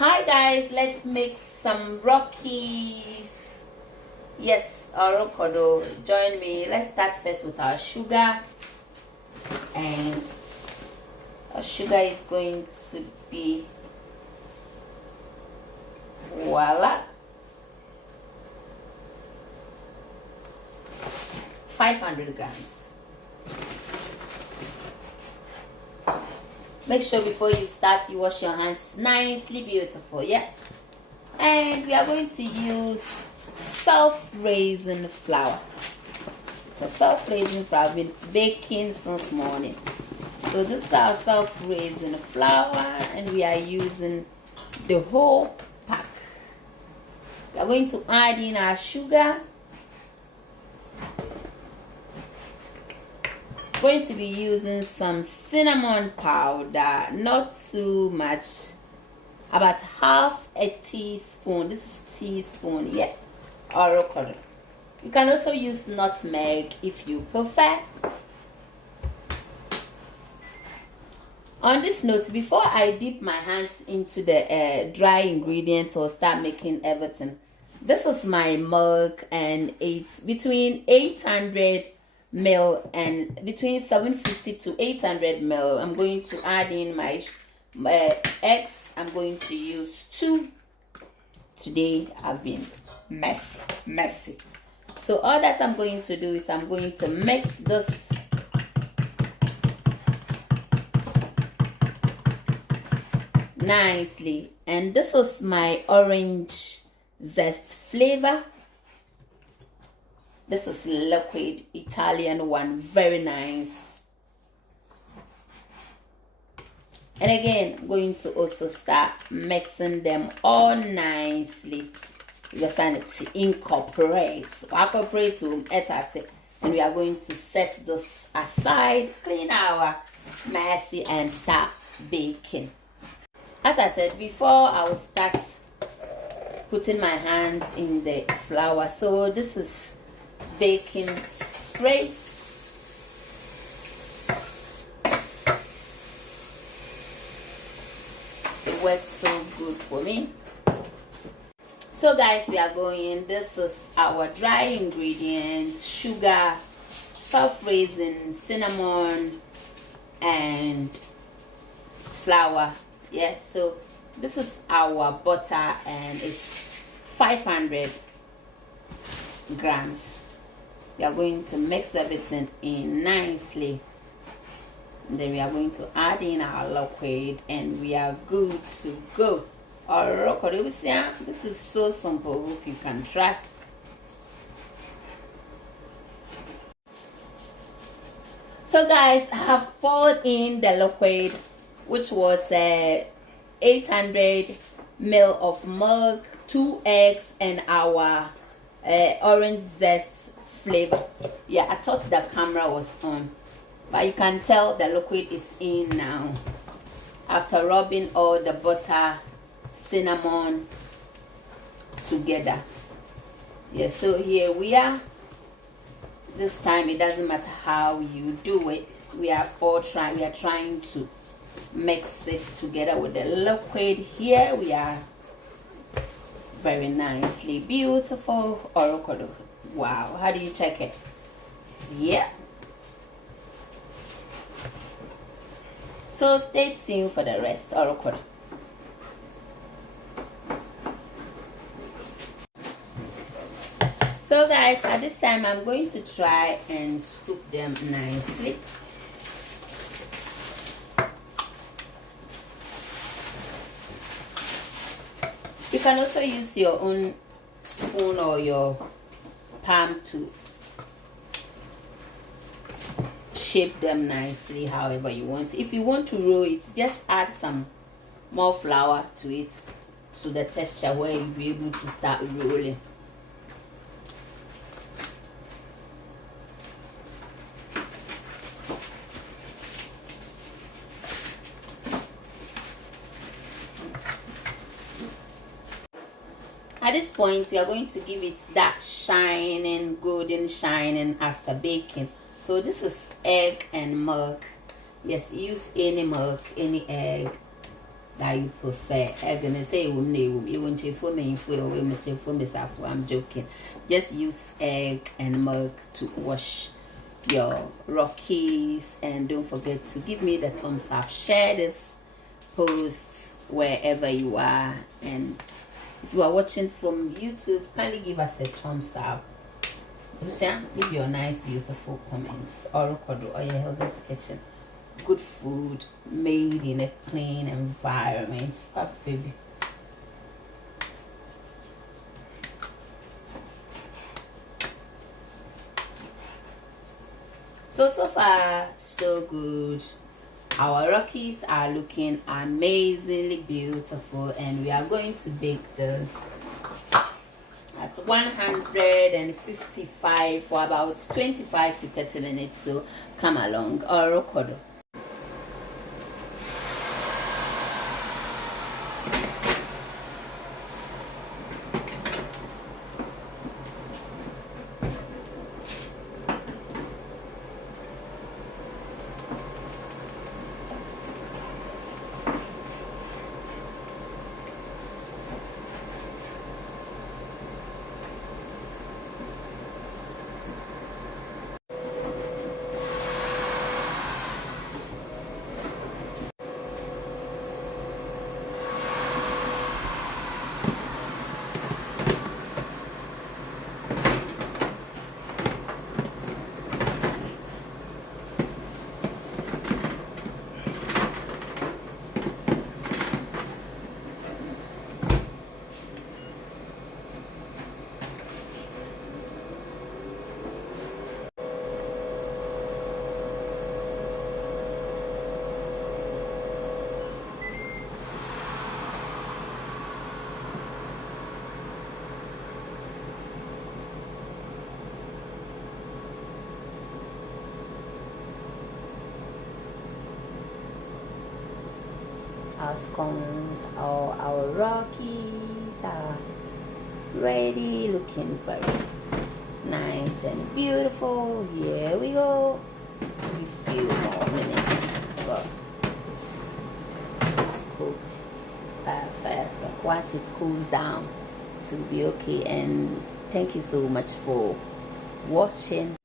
Hi guys, let's make some Rockies. Yes, avocado. Join me. Let's start first with our sugar, and our sugar is going to be voila 500 grams. Make sure before you start you wash your hands nicely, beautiful, yeah. And we are going to use self-raising flour. So self-raising flour, I've been baking since morning. So this is our self-raising flour, and we are using the whole pack. We are going to add in our sugar. Going to be using some cinnamon powder, not too much, about half a teaspoon. This is teaspoon, yeah, or quarter. You can also use nutmeg if you prefer. On this note, before I dip my hands into the dry ingredients or start making everything, this is my mug, and it's between 800 ml and between 750 to 800 ml. I'm going to add in my eggs. I'm going to use 2. Today I've been messy. So all that I'm going to do is I'm going to mix this nicely, and this is my orange zest flavor. This is liquid Italian one, very nice. And again, I'm going to also start mixing them all nicely. We are trying to incorporate and we are going to set this aside, clean our messy, and start baking. As I said before, I will start putting my hands in the flour. So this is baking spray. It works so good for me. So guys, we are going, this is our dry ingredients: sugar, self-raising, cinnamon, and flour. Yeah, so this is our butter, and it's 500 grams. We are going to mix everything in nicely. And then we are going to add in our liquid, and we are good to go. Alright, this is so simple. Hope you can try. So guys, I have poured in the liquid, which was 800 ml of milk, 2 eggs, and our orange zest flavor. Yeah, I thought the camera was on, but you can tell the liquid is in now after rubbing all the butter, cinnamon together. Yeah, so here we are. This time it doesn't matter how you do it, we are trying to mix it together with the liquid. Here we are, very nicely beautiful avocado. Wow, how do you check it? Yeah. So stay tuned for the rest. Avocado. So guys, at this time I'm going to try and scoop them nicely. You can also use your own spoon or your palm to shape them nicely however you want. If you want to roll it, just add some more flour to it, to the texture where you'll be able to start rolling. At this point, we are going to give it that shining, golden shining after baking. So this is egg and milk. Yes, use any milk, any egg. that you prefer. I'm gonna say you want for me I'm joking. Just use egg and milk to wash your Rockies, and don't forget to give me the thumbs up. Share this post wherever you are, and if you are watching from YouTube, kindly give us a thumbs up. Lucia, give your nice beautiful comments. Or your healthy kitchen. Good food made in a clean environment. Pop baby. So far so good. Our Rockies are looking amazingly beautiful, and we are going to bake this at 155 for about 25 to 30 minutes. So come along. Or our scones or our Rockies are ready, looking very nice and beautiful. Here we go. A few more minutes, but it's cooked perfect. But once it cools down, it will be okay. And thank you so much for watching.